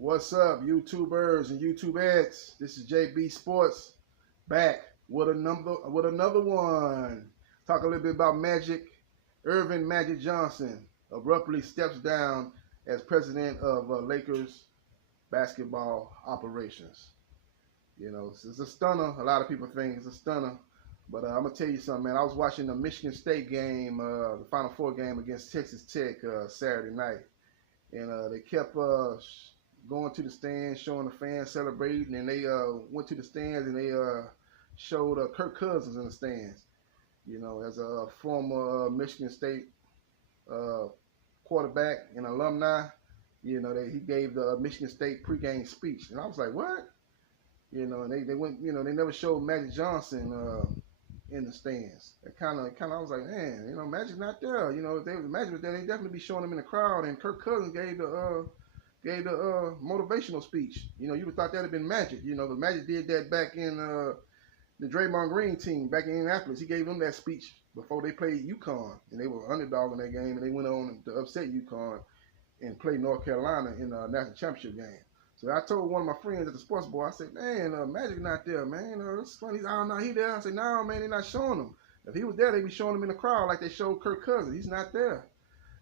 What's up, YouTubers and YouTubettes? This is JBsports back with another one. Talk a little bit about Magic. Irvin Magic Johnson abruptly steps down as president of Lakers basketball operations. You know, it's a stunner. A lot of people think it's a stunner, but I'm gonna tell you something, man. I was watching the Michigan State game, the Final Four game against Texas Tech Saturday night, and they kept going to the stands, showing the fans celebrating, and they went to the stands and they showed Kirk Cousins in the stands. You know, as a former Michigan State quarterback and alumni, you know, he gave the Michigan State pregame speech, and I was like, what? You know, and they went, you know, they never showed Magic Johnson in the stands. It kind of, I was like, man, you know, Magic's not there. You know, if Magic was there, they'd definitely be showing him in the crowd. And Kirk Cousins gave the motivational speech. You know, you would have thought that'd have been Magic. You know, but Magic did that back in the Draymond Green team back in Indianapolis. He gave them that speech before they played UConn, and they were underdog in that game, and they went on to upset UConn and play North Carolina in the national championship game. So I told one of my friends at the sports bar, I said, man, Magic not there, man. It's funny. Oh, no, he there. I said, no, man, they're not showing him. If he was there, they'd be showing him in the crowd like they showed Kirk Cousins. He's not there.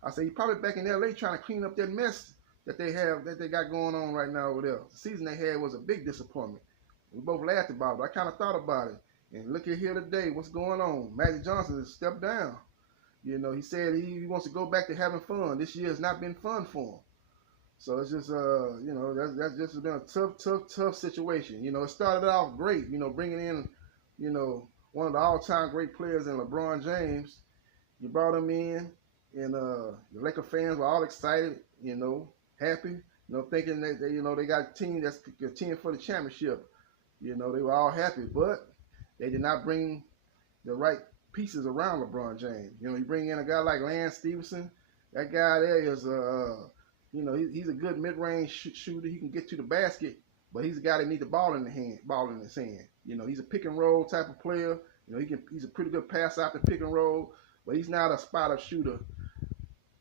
I said, he's probably back in L.A. trying to clean up that mess that they got going on right now over there. The season they had was a big disappointment. We both laughed about it, but I kind of thought about it. And look at here today, what's going on? Magic Johnson has stepped down. You know, he said he wants to go back to having fun. This year has not been fun for him. So it's just, you know, that's just been a tough situation. You know, it started off great, you know, bringing in, you know, one of the all-time great players in LeBron James. You brought him in, and the Laker fans were all excited, you know, happy, you know, thinking that you know, they got a team that's contending for the championship. You know, they were all happy, but they did not bring the right pieces around LeBron James. You know, you bring in a guy like Lance Stevenson. That guy there is you know, he's a good mid-range shooter. He can get to the basket, but he's a guy that needs the ball in his hand. You know, he's a pick and roll type of player. You know, he's a pretty good passer out the pick and roll, but he's not a spot-up shooter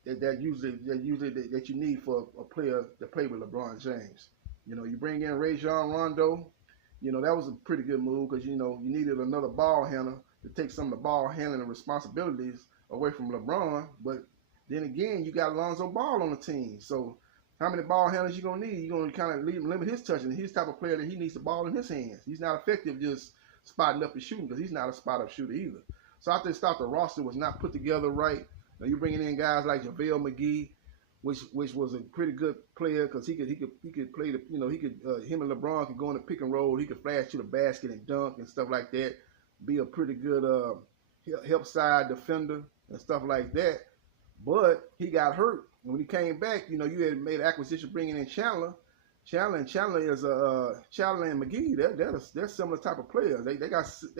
that you need for a player to play with LeBron James. You know, you bring in Rajon Rondo. You know, that was a pretty good move because, you know, you needed another ball handler to take some of the ball handling responsibilities away from LeBron, but then again, you got Lonzo Ball on the team. So how many ball handlers you going to need? You're going to kind of limit his touching. He's the type of player that he needs the ball in his hands. He's not effective just spotting up and shooting because he's not a spot-up shooter either. So I just thought the roster was not put together right. Now you're bringing in guys like JaVale McGee, which was a pretty good player because he could play the, you know, him and LeBron could go in the pick and roll. He could flash to the basket and dunk and stuff like that. Be a pretty good help side defender and stuff like that. But he got hurt. And when he came back, you know, you had made an acquisition bringing in Chandler. Chandler is Chandler and McGee. They're similar type of players. They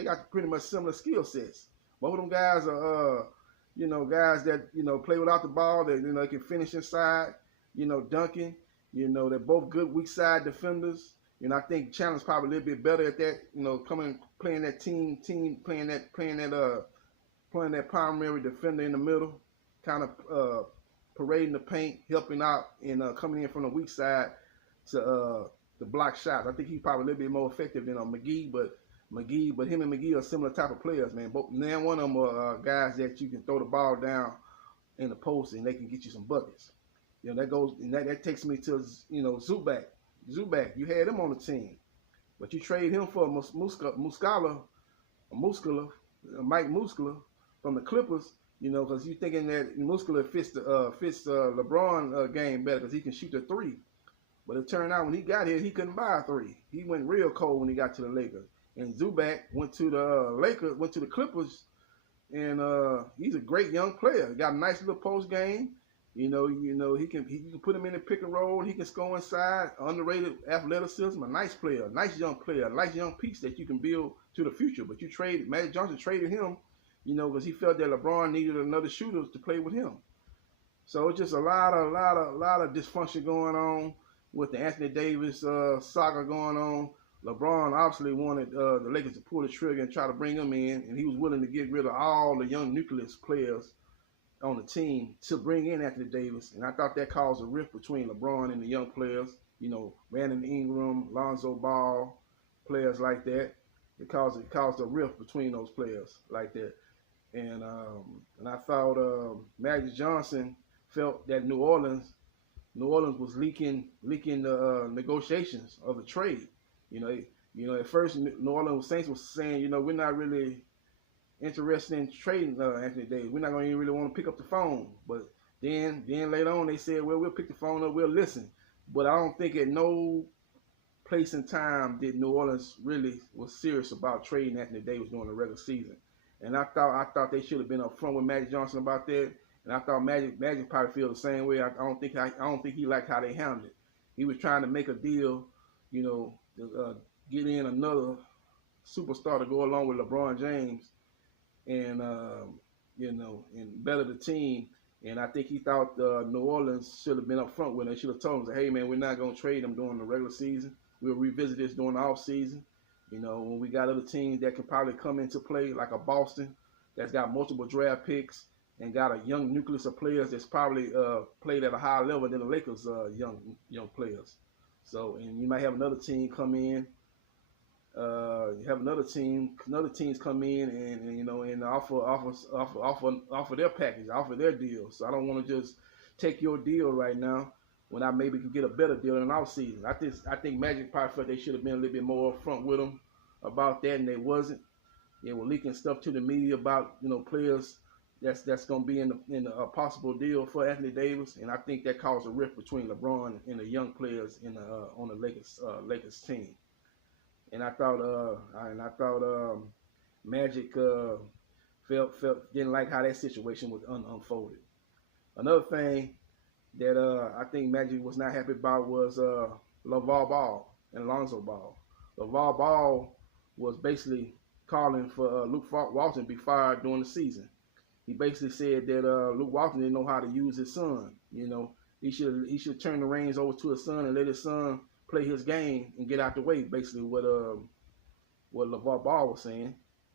got pretty much similar skill sets. Both of them guys are you know, guys that, you know, play without the ball. That, you know, they can finish inside. You know, dunking. You know, they're both good weak side defenders. You know, I think Chandler's probably a little bit better at that. You know, playing that playing that primary defender in the middle. Kind of parading the paint, helping out, and coming in from the weak side to block shots. I think he's probably a little bit more effective than McGee, but him and McGee are similar type of players, man. Both now one of them are guys that you can throw the ball down in the post and they can get you some buckets. You know, that takes me to, you know, Zubac. You had him on the team, but you trade him for Mike Muscala from the Clippers. You know, because you're thinking that Muscala fits LeBron game better because he can shoot the three. But it turned out when he got here, he couldn't buy a three. He went real cold when he got to the Lakers. And Zubac went to the Clippers, and he's a great young player. He got a nice little post game. You know, he can put him in the pick and roll. He can score inside. Underrated athleticism. A nice player, a nice young piece that you can build to the future. But Magic Johnson traded him. You know, because he felt that LeBron needed another shooter to play with him. So it's just a lot of dysfunction going on with the Anthony Davis saga going on. LeBron obviously wanted the Lakers to pull the trigger and try to bring him in, and he was willing to get rid of all the young nucleus players on the team to bring in Anthony Davis, and I thought that caused a rift between LeBron and the young players. You know, Brandon Ingram, Lonzo Ball, players like that. It caused a rift between those players like that. And I thought Magic Johnson felt that New Orleans was leaking the negotiations of the trade. You know, at first New Orleans Saints was saying, we're not really interested in trading Anthony Davis. We're not going to even really want to pick up the phone. But then later on they said, well, we'll pick the phone up, we'll listen. But I don't think at no place in time did New Orleans really was serious about trading Anthony Davis during the regular season. And I thought they should have been up front with Magic Johnson about that. And I thought Magic probably feel the same way. I don't think he liked how they handled it. He was trying to make a deal, to get in another superstar to go along with LeBron James, and and better the team. And I think he thought New Orleans should have been up front with it. They should have told him, hey man, we're not gonna trade him during the regular season. We'll revisit this during the off season. When we got other teams that can probably come into play, like a Boston that's got multiple draft picks and got a young nucleus of players that's probably played at a higher level than the Lakers' young players. So, and you might have another team come in. You have another teams come in and offer their package, offer their deal. So I don't want to just take your deal right now when I maybe can get a better deal in the off season. I think Magic probably felt they should have been a little bit more upfront with them about that, and they wasn't. They were leaking stuff to the media about players that's going to be in a possible deal for Anthony Davis, and I think that caused a rift between LeBron and the young players on the Lakers team. And I thought Magic didn't like how that situation was unfolded. Another thing that I think Magic was not happy about was LeVar Ball and Lonzo Ball. LeVar Ball was basically calling for Luke Walton to be fired during the season. He basically said that Luke Walton didn't know how to use his son. He should turn the reins over to his son and let his son play his game and get out the way. Basically, what LeVar Ball was saying,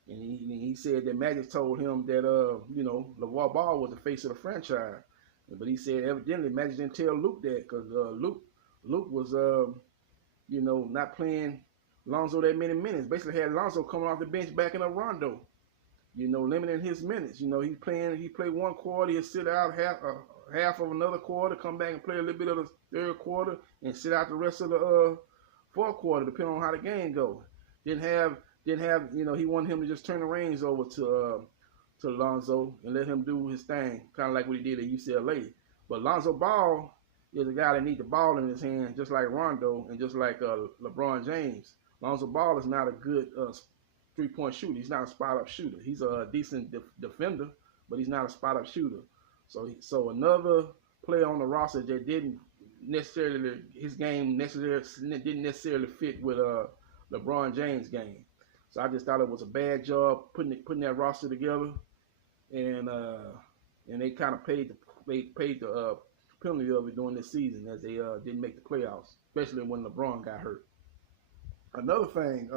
and he said that Magic told him that LeVar Ball was the face of the franchise, but he said evidently Magic didn't tell Luke that because Luke was not playing Lonzo that many minutes. Basically had Lonzo coming off the bench backing up Rondo. Limiting his minutes. He played one quarter, he'll sit out half of another quarter, come back and play a little bit of the third quarter, and sit out the rest of the fourth quarter, depending on how the game goes. Didn't have he wanted him to just turn the reins over to Lonzo and let him do his thing, kind of like what he did at UCLA. But Lonzo Ball is a guy that needs the ball in his hand, just like Rondo and just like LeBron James. Lonzo Ball is not a good three-point shooter. He's not a spot-up shooter. He's a decent defender, but he's not a spot-up shooter. So another player on the roster that his game didn't necessarily fit with LeBron James' game. So I just thought it was a bad job putting that roster together, and they kind of paid the penalty of it during this season as they didn't make the playoffs, especially when LeBron got hurt. Another thing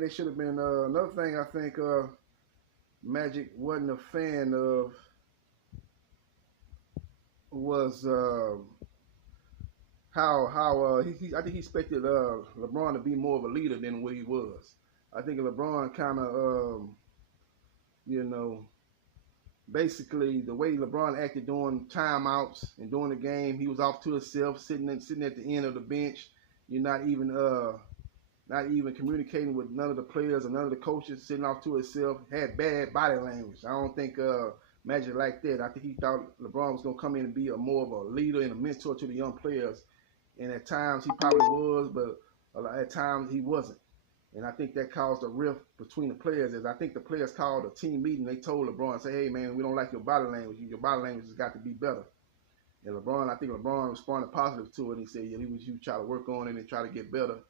they should have been. Another thing I think Magic wasn't a fan of was how I think he expected LeBron to be more of a leader than what he was. I think LeBron kind of basically the way LeBron acted during timeouts and during the game, he was off to himself, sitting at the end of the bench. You're not even communicating with none of the players or none of the coaches, sitting off to himself, had bad body language. I don't think Magic liked that. I think he thought LeBron was going to come in and be more of a leader and a mentor to the young players. And at times he probably was, but at times he wasn't. And I think that caused a rift between the players. As I think the players called a team meeting. They told LeBron, say, hey, man, we don't like your body language. Your body language has got to be better. And I think LeBron responded positive to it. He said, yeah, you try to work on it and try to get better.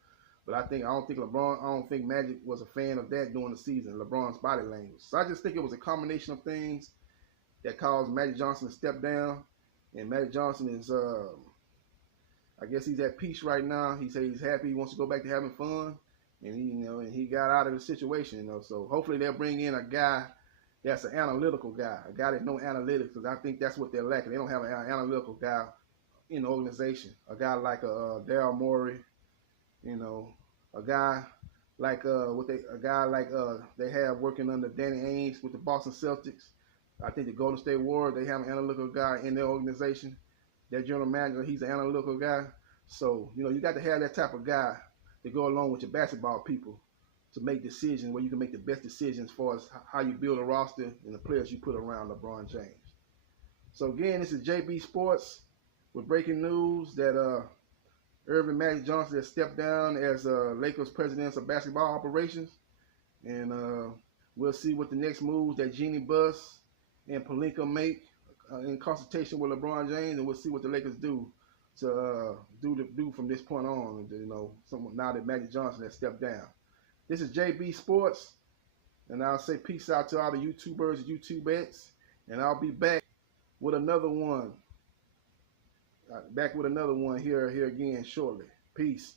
But I don't think Magic was a fan of that during the season, LeBron's body language. So I just think it was a combination of things that caused Magic Johnson to step down. And Magic Johnson is, I guess he's at peace right now. He said he's happy. He wants to go back to having fun. And he got out of the situation, So hopefully they'll bring in a guy that's an analytical guy, a guy that knows analytics, because I think that's what they're lacking. They don't have an analytical guy in the organization. A guy like Daryl Morey, you know, a guy like they have working under Danny Ainge with the Boston Celtics. I think the Golden State Warriors, they have an analytical guy in their organization. Their general manager, he's an analytical guy. So, you know, you got to have that type of guy to go along with your basketball people to make decisions where you can make the best decisions as far as how you build a roster and the players you put around LeBron James. So again, this is JB Sports with breaking news that Irvin Magic Johnson has stepped down as Lakers president of basketball operations. And we'll see what the next moves that Jeannie Buss and Pelinka make in consultation with LeBron James, and we'll see what the Lakers do to do from this point on. You know, now that Magic Johnson has stepped down. This is JB Sports, and I'll say peace out to all the YouTubers and YouTubettes, and I'll be back with another one. Here again shortly. Peace.